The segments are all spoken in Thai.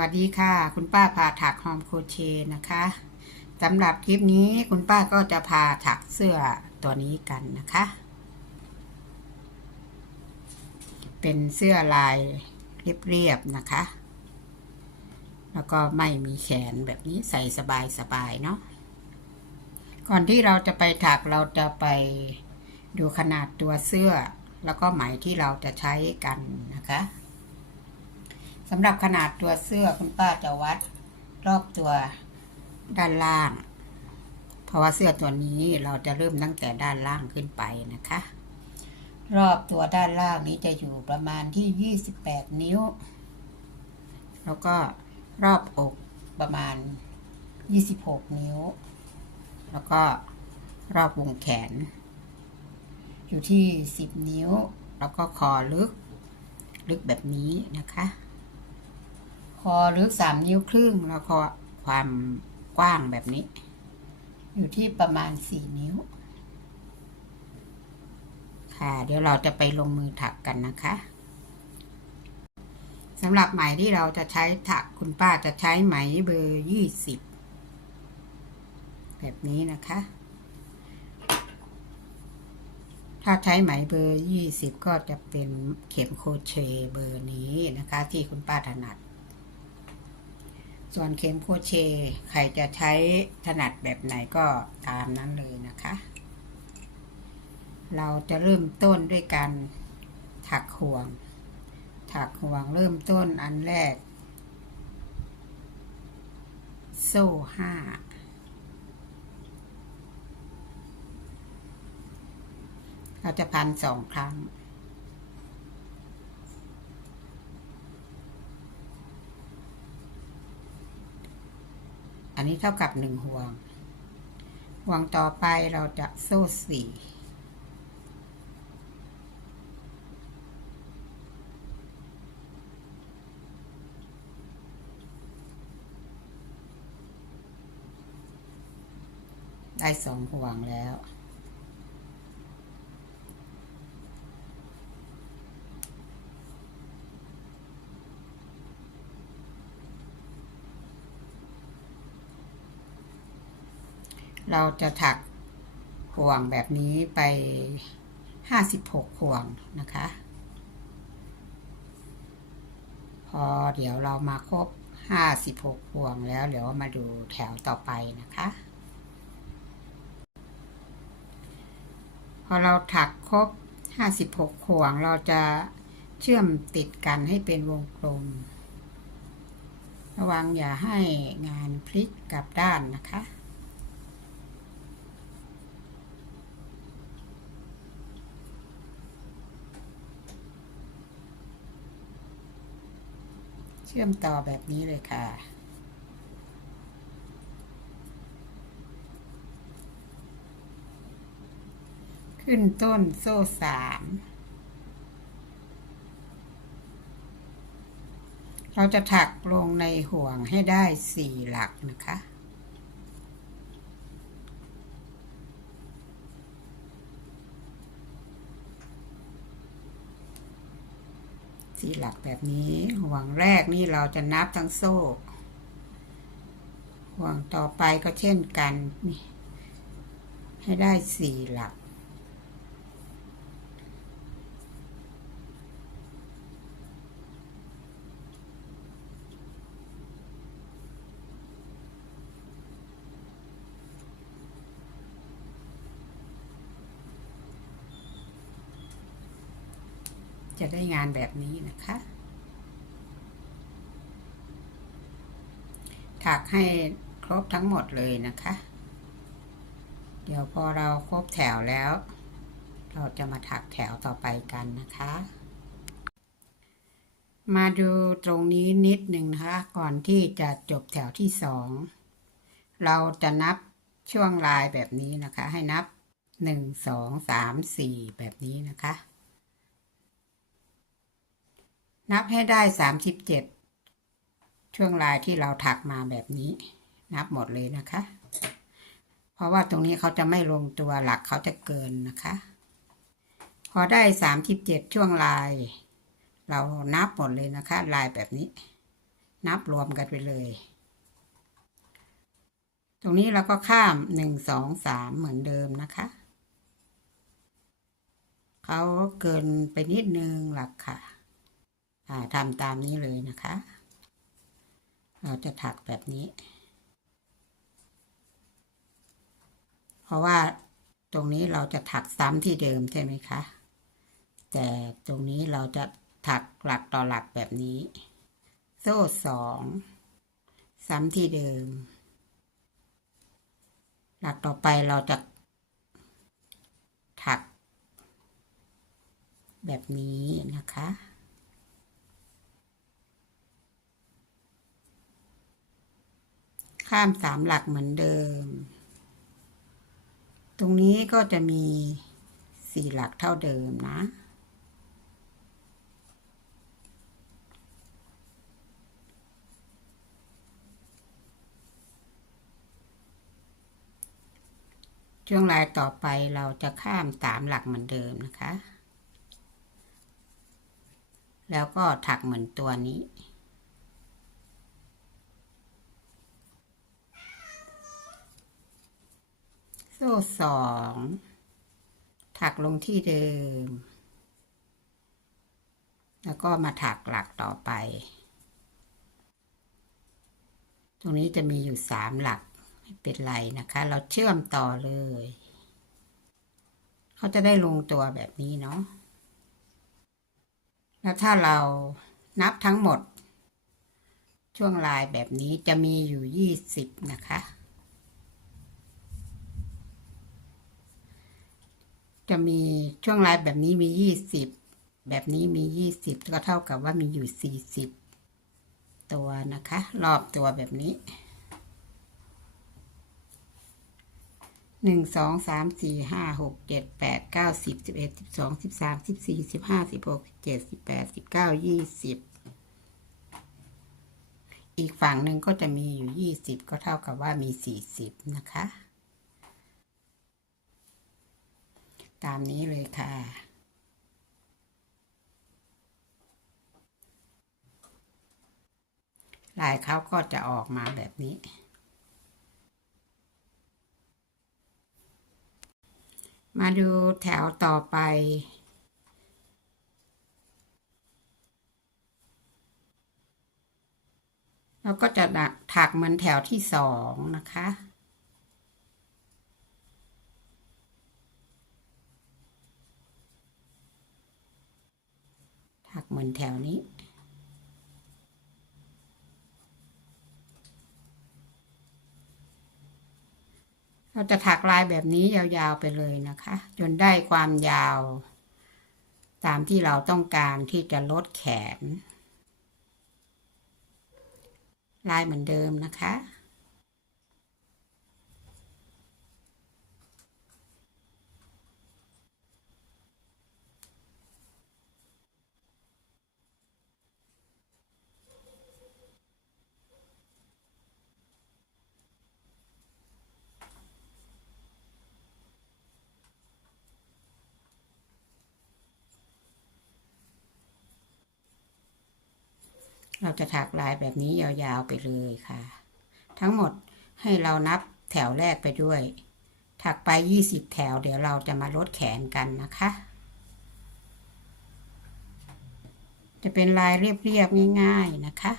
วัสดีค่ะ คุณป้าพาถักฮอมโคเชนะคะสำหรับคลิปนี้คุณป้าก็จะพาถักเสื้อตัวนี้กันนะคะ เป็นเสื้อลายเรียบๆนะคะ แล้วก็ไม่มีแขนแบบนี้ใส่สบายๆเนาะก่อนที่เราจะไปถักเราจะไปดูขนาดตัวเสื้อ แล้วก็ไหมที่เราจะใช้กันนะคะ สำหรับขนาดตัวเสื้อคุณป้าจะวัดรอบตัวด้านล่าง เพราะว่าเสื้อตัวนี้เราจะเริ่มตั้งแต่ด้านล่างขึ้นไปนะคะ รอบตัวด้านล่างนี้จะอยู่ประมาณที่ 28 นิ้ว แล้วก็รอบอกประมาณ 26 นิ้ว แล้วก็รอบวงแขน อยู่ที่ 10 นิ้ว แล้วก็คอลึก ลึกแบบนี้นะคะ คอลึกสามนิ้วครึ่งแล้วก็ความกว้างแบบนี้ อยู่ที่ประมาณสี่นิ้ว ค่ะ เดี๋ยวเราจะไปลงมือถักกันนะคะสำหรับไหมที่เราจะใช้ถักคุณป้าจะใช้ไหมเบอร์ยี่สิบแบบนี้นะคะ ถ้าใช้ไหมเบอร์ยี่สิบก็จะเป็นเข็มโครเชต์เบอร์นี้นะคะ ที่คุณป้าถนัด ส่วนเข็มโครเชต์ใครจะใช้ถนัดแบบไหนก็ตามนั้นเลยนะคะ เราจะเริ่มต้นด้วยการถักห่วง ถักห่วงเริ่มต้นอันแรก โซ่ห้าเราจะพันสองครั้ง อันนี้เท่ากับหนึ่งห่วง ห่วงต่อไปเราจะโซ่สี่ได้สองห่วงแล้ว เราจะถักห่วงแบบนี้ไปห้าสิบหกห่วงนะคะ พอเดี๋ยวเรามาครบห้าสิบหกห่วงแล้วเดี๋ยวมาดูแถวต่อไปนะคะ พอเราถักครบห้าสิบหกห่วงเราจะเชื่อมติดกันให้เป็นวงกลม ระวังอย่าให้งานพลิกกลับด้านนะคะ ชื่อมต่อแบบนี้เลยค่ะ ขึ้นต้นโซ่สามเราจะถักลงในห่วงให้ได้สี่หลักนะคะ สี่หลักแบบนี้ ห่วงแรกนี่เราจะนับทั้งโซ่ ห่วงต่อไปก็เช่นกันนี่ให้ได้สี่หลัก จะได้งานแบบนี้นะคะ ถักให้ครบทั้งหมดเลยนะคะ เดี๋ยวพอเราครบแถวแล้ว เราจะมาถักแถวต่อไปกันนะคะ มาดูตรงนี้นิดหนึ่งนะคะ ก่อนที่จะจบแถวที่สองเราจะนับช่วงลายแบบนี้นะคะ ให้นับหนึ่งสองสามสี่แบบนี้นะคะ นับให้ได้สามสิบเจ็ดช่วงลายที่เราถักมาแบบนี้ นับหมดเลยนะคะ เพราะว่าตรงนี้เขาจะไม่ลงตัวหลักเขาจะเกินนะคะ พอได้สามสิบเจ็ดช่วงลาย เรานับหมดเลยนะคะ ลายแบบนี้ นับรวมกันไปเลย ตรงนี้เราก็ข้ามหนึ่งสองสามเหมือนเดิมนะคะเขาเกินไปนิดนึงหลักค่ะ ทำตามนี้เลยนะคะ เราจะถักแบบนี้ เพราะว่าตรงนี้เราจะถักซ้ำที่เดิมใช่ไหมคะ แต่ตรงนี้เราจะถักหลักต่อหลักแบบนี้ โซ่สองซ้ำที่เดิม หลักต่อไปเราจะถักแบบนี้นะคะ ข้ามสามหลักเหมือนเดิม ตรงนี้ก็จะมีสี่หลักเท่าเดิมนะ ช่วงลายต่อไปเราจะข้ามสามหลักเหมือนเดิมนะคะ แล้วก็ถักเหมือนตัวนี้ โซ่สองถักลงที่เดิม แล้วก็มาถักหลักต่อไป ตรงนี้จะมีอยู่สามหลัก ไม่เป็นไรนะคะ เราเชื่อมต่อเลย เขาจะได้ลงตัวแบบนี้เนาะ แล้วถ้าเรานับทั้งหมด ช่วงลายแบบนี้จะมีอยู่ยี่สิบนะคะ จะมีช่วงไลายแบบนี้มียี่สิบแบบนี้มียี่สิบก็เท่ากับว่ามีอยู่สี่สิบตัวนะคะ รอบตัวแบบนี้หนึ่งสองสามสี่ห้าหกเจ็ดแปดเก้าสิบสิบเอ็ดสิบสองสิบสามสิบสี่สิบห้าสิบหกสิบเจ็ดสิบแปดสิบเก้ายี่สิบอีกฝั่งหนึ่งก็จะมีอยู่ยี่สิบก็เท่ากับว่ามีสี่สิบนะคะ ตามนี้เลยค่ะ ลายเขาก็จะออกมาแบบนี้ มาดูแถวต่อไปแล้วก็จะถักเหมือนแถวที่สองนะคะ ถักเหมือนแถวนี้ เราจะถักลายแบบนี้ยาวๆไปเลยนะคะ จนได้ความยาว ตามที่เราต้องการที่จะลดแขน ลายเหมือนเดิมนะคะ เราจะถักลายแบบนี้ยาวๆไปเลยค่ะ ทั้งหมดให้เรานับแถวแรกไปด้วย ถักไป 20 แถว เดี๋ยวเราจะมาลดแขนกันนะคะ จะเป็นลายเรียบๆง่าย ๆนะคะ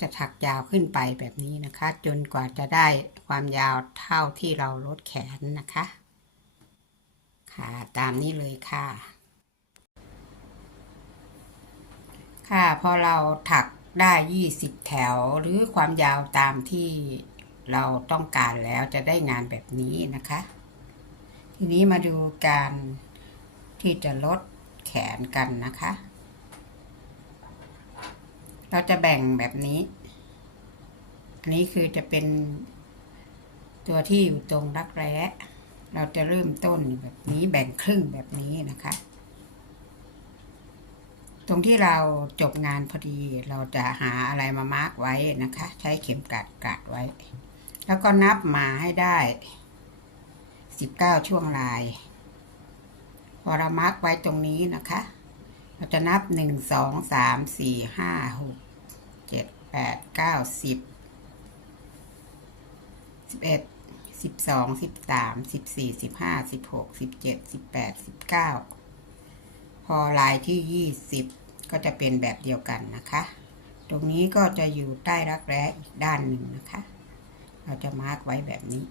จะถักยาวขึ้นไปแบบนี้นะคะ จนกว่าจะได้ความยาวเท่าที่เราลดแขนนะคะ ค่ะตามนี้เลยค่ะ ค่ะพอเราถักได้ 20 แถวหรือความยาวตามที่เราต้องการแล้วจะได้งานแบบนี้นะคะ ทีนี้มาดูการที่จะลดแขนกันนะคะ เราจะแบ่งแบบนี้ อันนี้คือจะเป็นตัวที่อยู่ตรงรักแร้เราจะเริ่มต้นแบบนี้แบ่งครึ่งแบบนี้นะคะ ตรงที่เราจบงานพอดีเราจะหาอะไรมามาร์กไว้นะคะ ใช้เข็มกลัดกลัดไว้ แล้วก็นับมาให้ได้สิบเก้าช่วงลาย พอเรามาร์กไว้ตรงนี้นะคะ เราจะนับหนึ่งสองสามสี่ห้าหกเจ็ดแปดเก้าสิบสิบเอ็ดสิบสองสิบสามสิบสี่สิบห้าสิบหกสิบเจ็ดสิบแปดสิบเก้าพอลายที่ยี่สิบก็จะเป็นแบบเดียวกันนะคะ ตรงนี้ก็จะอยู่ใต้รักแร้อีกด้านหนึ่งนะคะ เราจะมาร์กไว้แบบนี้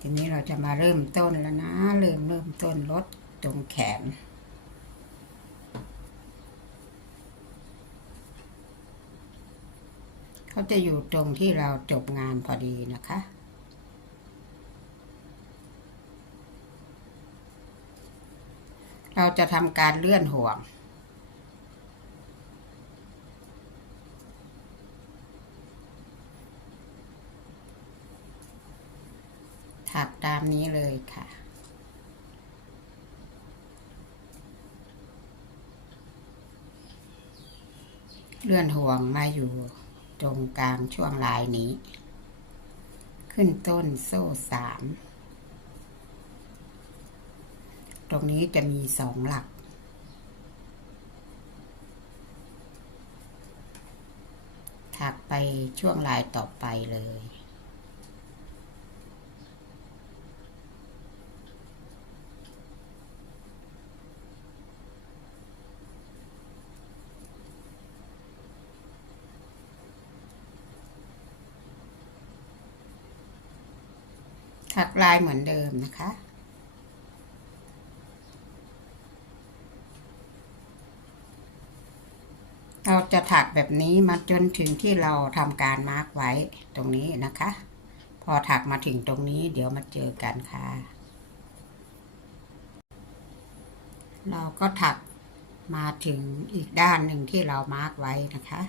ทีนี้เราจะมาเริ่มต้นแล้วนะ เริ่มเริ่มต้นลด ตรงแขน เขาจะอยู่ตรงที่เราจบงานพอดีนะคะเราจะทำการเลื่อนห่วง ถักตามนี้เลยค่ะ เลื่อนห่วงมาอยู่ตรงกลางช่วงลายนี้ ขึ้นต้นโซ่สาม ตรงนี้จะมีสองหลัก ถักไปช่วงลายต่อไปเลย ถักลายเหมือนเดิมนะคะ เราจะถักแบบนี้มาจนถึงที่เราทำการมาร์กไว้ตรงนี้นะคะ พอถักมาถึงตรงนี้เดี๋ยวมาเจอกันค่ะ เราก็ถักมาถึงอีกด้านหนึ่งที่เรามาร์กไว้นะคะ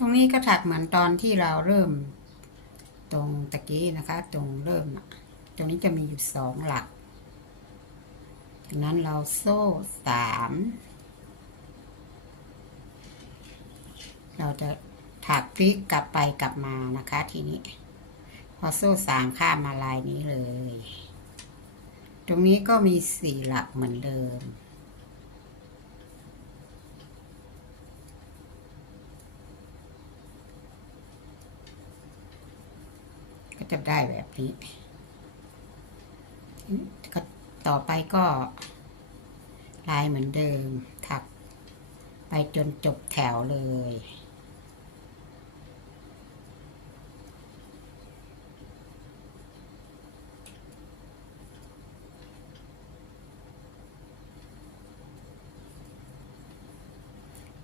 ตรงนี้ก็ถักเหมือนตอนที่เราเริ่ม ตรงตะกี้นะคะ ตรงเริ่มตรงนี้จะมีอยู่สองหลักจากนั้นเราโซ่สามเราจะถักพลิกกลับไปกลับมานะคะ ทีนี้ พอโซ่สามข้ามมาลายนี้เลย ตรงนี้ก็มีสี่หลักเหมือนเดิม จะได้แบบนี้ก็ต่อไปก็ลายเหมือนเดิม ถัก ไปจนจบแถวเลย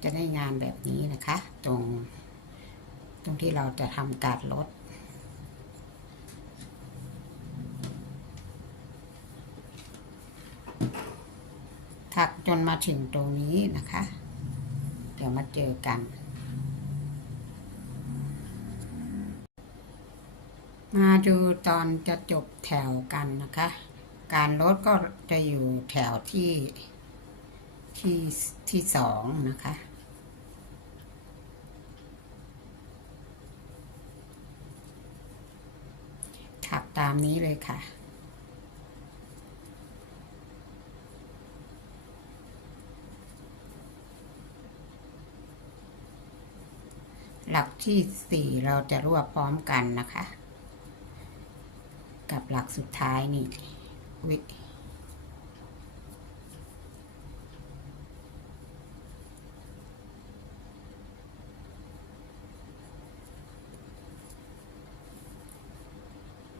จะได้งานแบบนี้นะคะ ตรง ตรงที่เราจะทำการลด จนมาถึงตรงนี้นะคะ เดี๋ยวมาเจอกัน มาดูตอนจะจบแถวกันนะคะ การลดก็จะอยู่แถวที่ที่ที่สองนะคะถักตามนี้เลยค่ะ หลักที่สี่เราจะรวบพร้อมกันนะคะ กับหลักสุดท้ายนี่วิ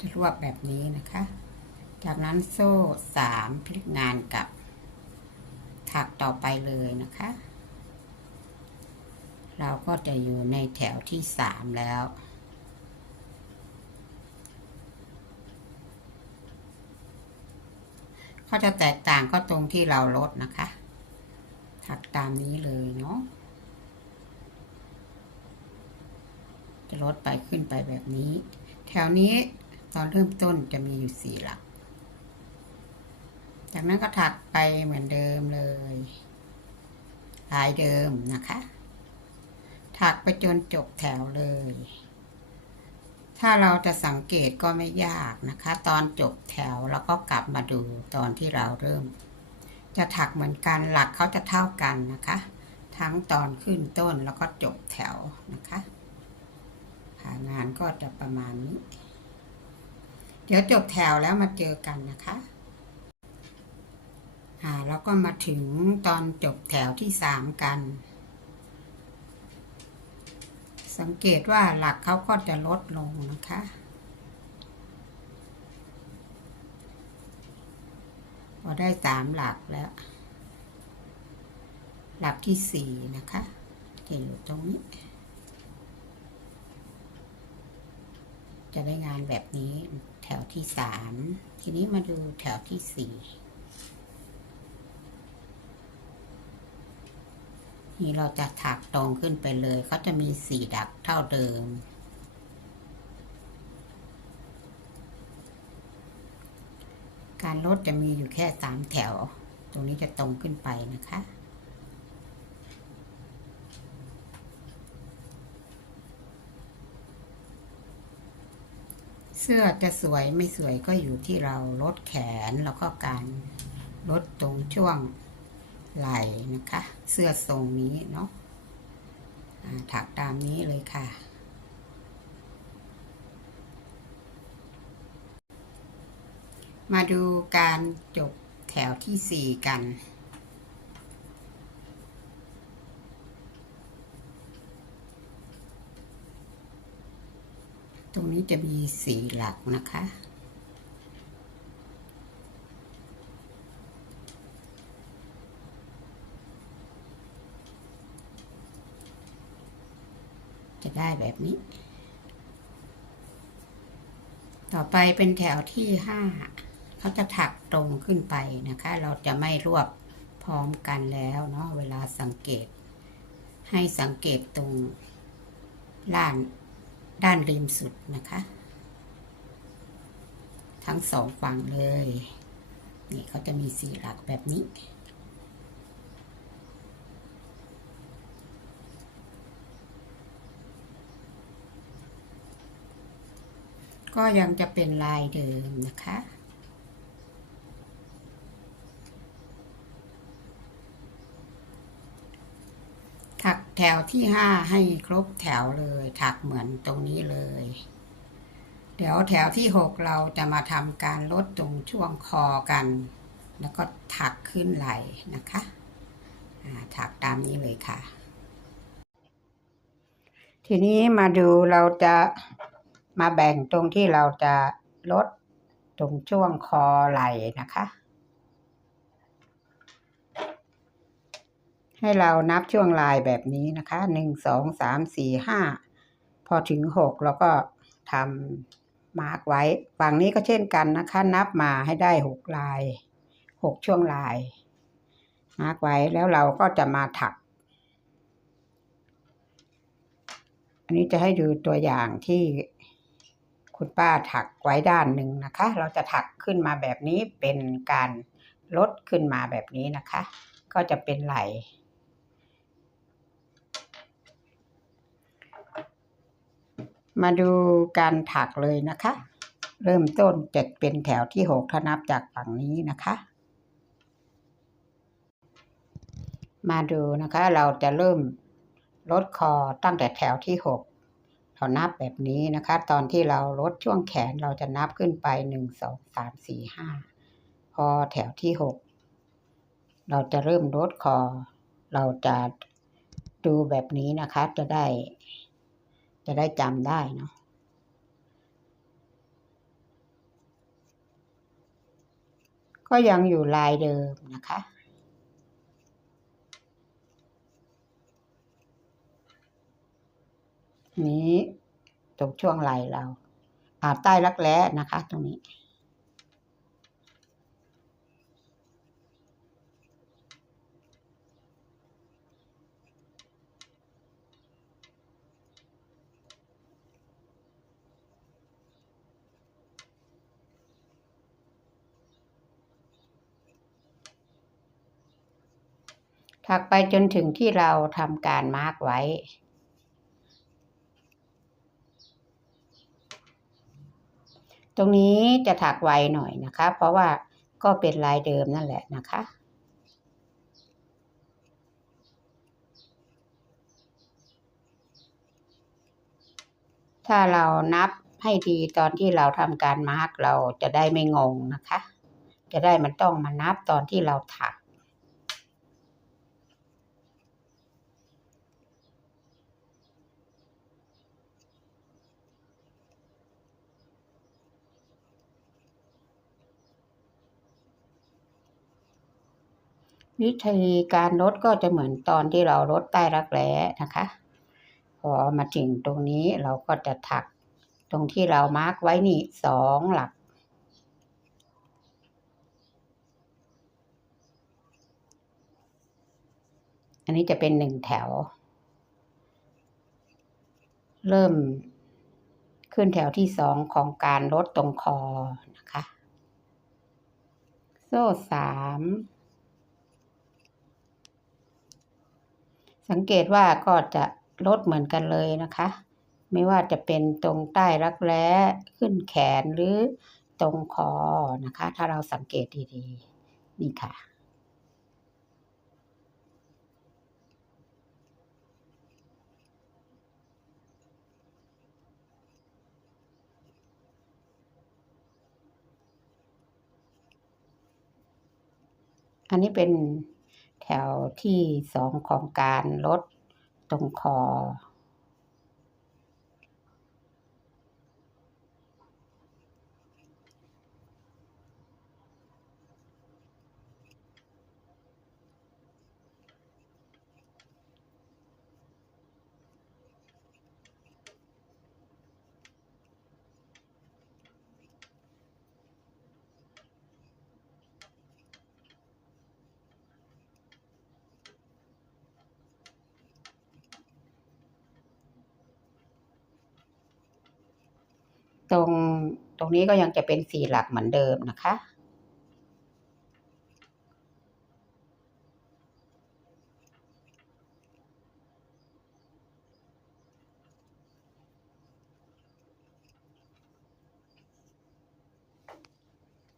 จะรวบแบบนี้นะคะ จากนั้นโซ่สามพลิกงานกับถักต่อไปเลยนะคะ เราก็จะอยู่ในแถวที่สามแล้วเขาจะแตกต่างก็ตรงที่เราลดนะคะ ถักตามนี้เลยเนาะจะลดไปขึ้นไปแบบนี้ แถวนี้ตอนเริ่มต้นจะมีอยู่สี่หลัก จากนั้นก็ถักไปเหมือนเดิมเลยลายเดิมนะคะ ถักไปจนจบแถวเลย ถ้าเราจะสังเกตก็ไม่ยากนะคะ ตอนจบแถวแล้วก็กลับมาดูตอนที่เราเริ่ม จะถักเหมือนกันหลักเขาจะเท่ากันนะคะ ทั้งตอนขึ้นต้นแล้วก็จบแถวนะคะค่ะงานก็จะประมาณนี้ เดี๋ยวจบแถวแล้วมาเจอกันนะคะอ่าแล้วก็มาถึงตอนจบแถวที่สามกัน สังเกตว่าหลักเขาก็จะลดลงนะคะ พอได้สามหลักแล้ว หลักที่สี่นะคะจะอยู่ตรงนี้ จะได้งานแบบนี้แถวที่สามทีนี้มาดูแถวที่สี่ นี่เราจะถักตรงขึ้นไปเลยเขาจะมีสี่ดักเท่าเดิม การลดจะมีอยู่แค่สามแถว ตรงนี้จะตรงขึ้นไปนะคะเสื้อจะสวยไม่สวยก็อยู่ที่เราลดแขนแล้วก็การลดตรงช่วง ไหล่นะคะ เสื้อทรงนี้เนาะถักตามนี้เลยค่ะ มาดูการจบแถวที่สี่กันตรงนี้จะมีสี่หลักนะคะ ได้แบบนี้ ต่อไปเป็นแถวที่ห้าเขาจะถักตรงขึ้นไปนะคะ เราจะไม่รวบพร้อมกันแล้วเนาะเวลาสังเกต ให้สังเกตตรงล้านด้านริมสุดนะคะ ทั้งสองฝั่งเลยนี่เขาจะมีสี่หลักแบบนี้ ก็ยังจะเป็นลายเดิมนะคะ ถักแถวที่ห้าให้ครบแถวเลย ถักเหมือนตรงนี้เลย เดี๋ยวแถวที่หกเราจะมาทำการลดตรงช่วงคอกัน แล้วก็ถักขึ้นไหล่นะคะถักตามนี้เลยค่ะ ทีนี้มาดูเราจะ มาแบ่งตรงที่เราจะลดตรงช่วงคอไหล่นะคะ ให้เรานับช่วงลายแบบนี้นะคะหนึ่งสองสามสี่ห้าพอถึงหกเราก็ทำมาร์กไว้ฝั่งนี้ก็เช่นกันนะคะ นับมาให้ได้หกลายหกช่วงลายมาร์กไว้แล้วเราก็จะมาถัก อันนี้จะให้ดูตัวอย่างที่ คุณป้าถักไว้ด้านหนึ่งนะคะ เราจะถักขึ้นมาแบบนี้เป็นการลดขึ้นมาแบบนี้นะคะ ก็จะเป็นไหลมาดูการถักเลยนะคะ เริ่มต้นจะเป็นแถวที่หกถ้านับจากฝั่งนี้นะคะ มาดูนะคะเราจะเริ่มลดคอตั้งแต่แถวที่หก เรานับแบบนี้นะคะ ตอนที่เราลดช่วงแขนเราจะนับขึ้นไปหนึ่งสองสามสี่ห้าพอแถวที่หกเราจะเริ่มลดคอ เราจะดูแบบนี้นะคะ จะได้ จะได้จำได้เนาะก็ยังอยู่ลายเดิมนะคะ นี้ตรงช่วงไหล่เราอ่าใต้รักแร้นะคะ ตรงนี้ ถักไปจนถึงที่เราทำการมาร์กไว้ ตรงนี้จะถักไวหน่อยนะคะ เพราะว่าก็เป็นลายเดิมนั่นแหละนะคะ ถ้าเรานับให้ดีตอนที่เราทำการมาร์กเราจะได้ไม่งงนะคะ จะได้มันต้องมานับตอนที่เราถัก วิธีการลดก็จะเหมือนตอนที่เราลดใต้รักแร้นะคะ พอมาถึงตรงนี้เราก็จะถักตรงที่เรามาร์กไว้นี่สองหลัก อันนี้จะเป็นหนึ่งแถว เริ่มขึ้นแถวที่สองของการลดตรงคอนะคะ โซ่สาม สังเกตว่าก็จะลดเหมือนกันเลยนะคะ ไม่ว่าจะเป็นตรงใต้รักแร้ขึ้นแขนหรือตรงคอนะคะ ถ้าเราสังเกตดีๆ นี่ค่ะ อันนี้เป็น แถวที่สองของการลดตรงคอ ตรงตรงนี้ก็ยังจะเป็นสี่หลักเหมือนเดิมนะคะ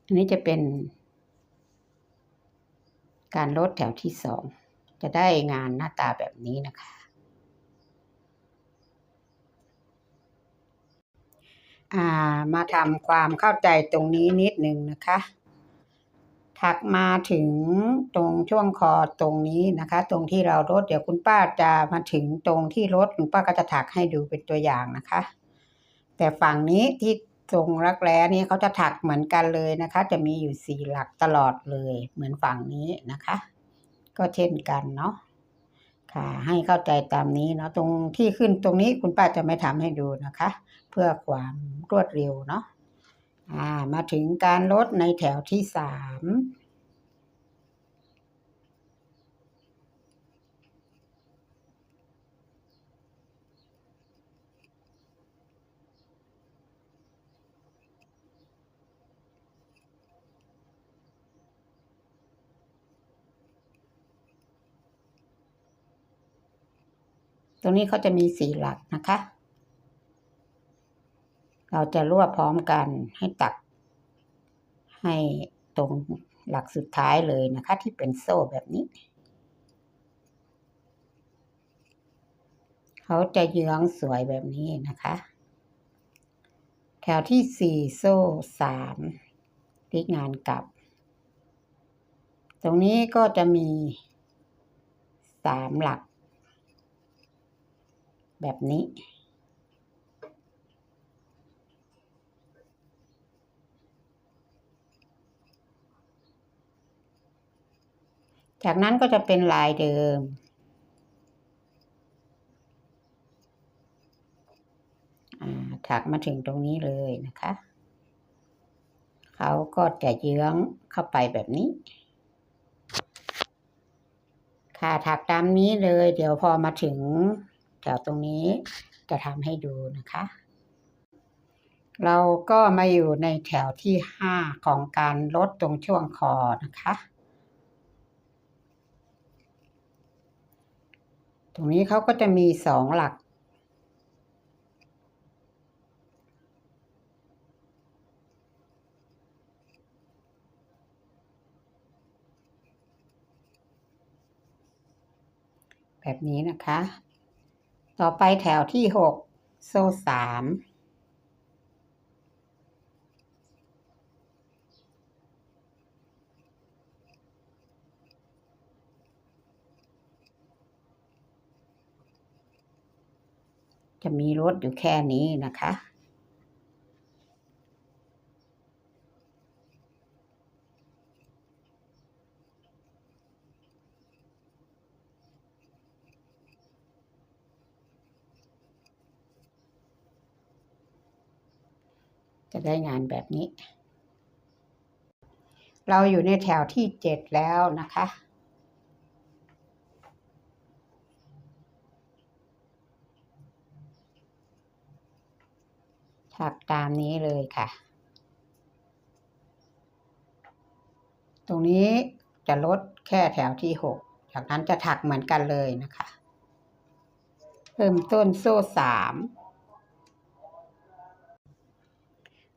อันนี้จะเป็นการลดแถวที่สอง จะได้งานหน้าตาแบบนี้นะคะ อ่ามาทำความเข้าใจตรงนี้นิดหนึ่งนะคะ ถักมาถึงตรงช่วงคอตรงนี้นะคะ ตรงที่เราลดเดี๋ยวคุณป้าจะมาถึงตรงที่ลดคุณป้าก็จะถักให้ดูเป็นตัวอย่างนะคะ แต่ฝั่งนี้ที่ตรงรักแร้นี่เขาจะถักเหมือนกันเลยนะคะ จะมีอยู่สี่หลักตลอดเลย เหมือนฝั่งนี้นะคะ ก็เช่นกันเนาะ ค่ะ ให้เข้าใจตามนี้เนาะตรงที่ขึ้นตรงนี้คุณป้าจะไม่ทำให้ดูนะคะ เพื่อความรวดเร็วเนาะอ่ามาถึงการลดในแถวที่สาม รงนี้เขาจะมีสี่หลักนะคะ เราจะรวบพร้อมกันให้ตัก ให้ตรงหลักสุดท้ายเลยนะคะ ที่เป็นโซ่แบบนี้ เขาจะเยื้องสวยแบบนี้นะคะ แถวที่สี่โซ่สามพลิกงานกลับ ตรงนี้ก็จะมีสามหลัก แบบนี้ จากนั้นก็จะเป็นลายเดิม ถักมาถึงตรงนี้เลยนะคะ เขาก็จะเยื้องเข้าไปแบบนี้ค่ะถักตามนี้เลย เดี๋ยวพอมาถึง แถวตรงนี้จะทำให้ดูนะคะ เราก็มาอยู่ในแถวที่ห้าของการลดตรงช่วงคอนะคะ ตรงนี้เขาก็จะมีสองหลักแบบนี้นะคะ ต่อไปแถวที่หกโซ่สามจะมีรถอยู่แค่นี้นะคะ จะได้งานแบบนี้ เราอยู่ในแถวที่เจ็ดแล้วนะคะ ถักตามนี้เลยค่ะ ตรงนี้จะลดแค่แถวที่หกจากนั้นจะถักเหมือนกันเลยนะคะ เริ่มต้นโซ่สาม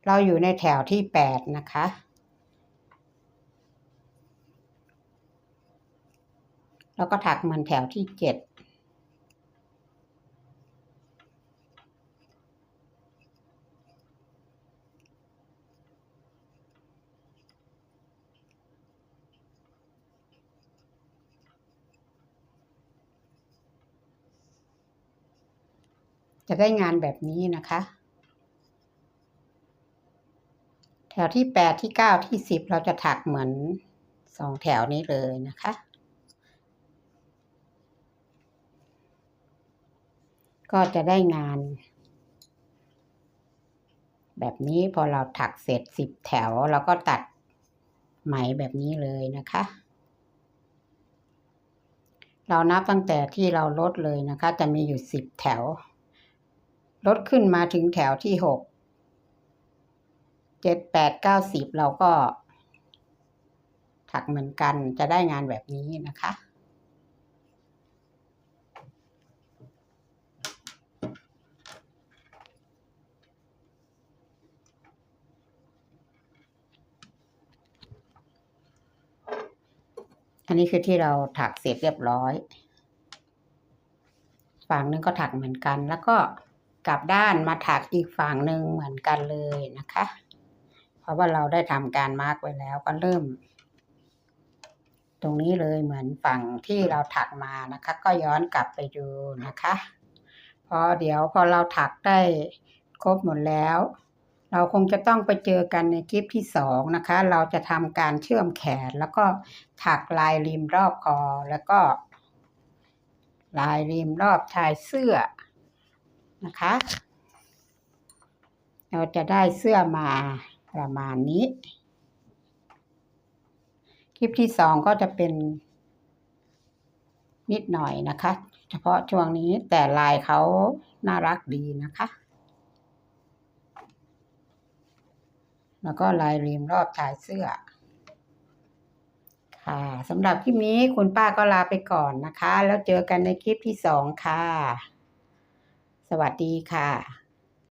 เราอยู่ในแถวที่แปดนะคะ แล้วก็ถักเหมือนแถวที่เจ็ดจะได้งานแบบนี้นะคะ แถวที่แปดที่เก้าที่สิบเราจะถักเหมือนสองแถวนี้เลยนะคะ ก็จะได้งาน แบบนี้พอเราถักเสร็จสิบแถวเราก็ตัดไหมแบบนี้เลยนะคะ เรานับตั้งแต่ที่เราลดเลยนะคะ จะมีอยู่สิบแถว ลดขึ้นมาถึงแถวที่หก เจ็ดแปดเก้าสิบเราก็ ถักเหมือนกันจะได้งานแบบนี้นะคะ อันนี้คือที่เราถักเสร็จเรียบร้อยฝั่งนึงก็ถักเหมือนกัน แล้วก็กลับด้านมาถักอีกฝั่งหนึ่งเหมือนกันเลยนะคะ ราะว่าเราได้ทำการมาร์กไว้แล้วก็เริ่ม ตรงนี้เลยเหมือนฝั่งที่เราถักมานะคะ ก็ย้อนกลับไปดูนะคะพอเดี๋ยวพอเราถักได้ครบหมดแล้ว เราคงจะต้องไปเจอกันในคลิปที่สองนะคะ เราจะทำการเชื่อมแขนแล้วก็ถักลายริมรอบคอแล้วก็ ลายริมรอบชายเสื้อนะคะ เราจะได้เสื้อมา ประมาณนี้ คลิปที่สองก็จะเป็น นิดหน่อยนะคะ เฉพาะช่วงนี้แต่ลายเขาน่ารักดีนะคะ แล้วก็ลายริมรอบชายเสื้อ ค่ะสำหรับคลิปนี้คุณป้าก็ลาไปก่อนนะคะ แล้วเจอกันในคลิปที่สองค่ะ สวัสดีค่ะ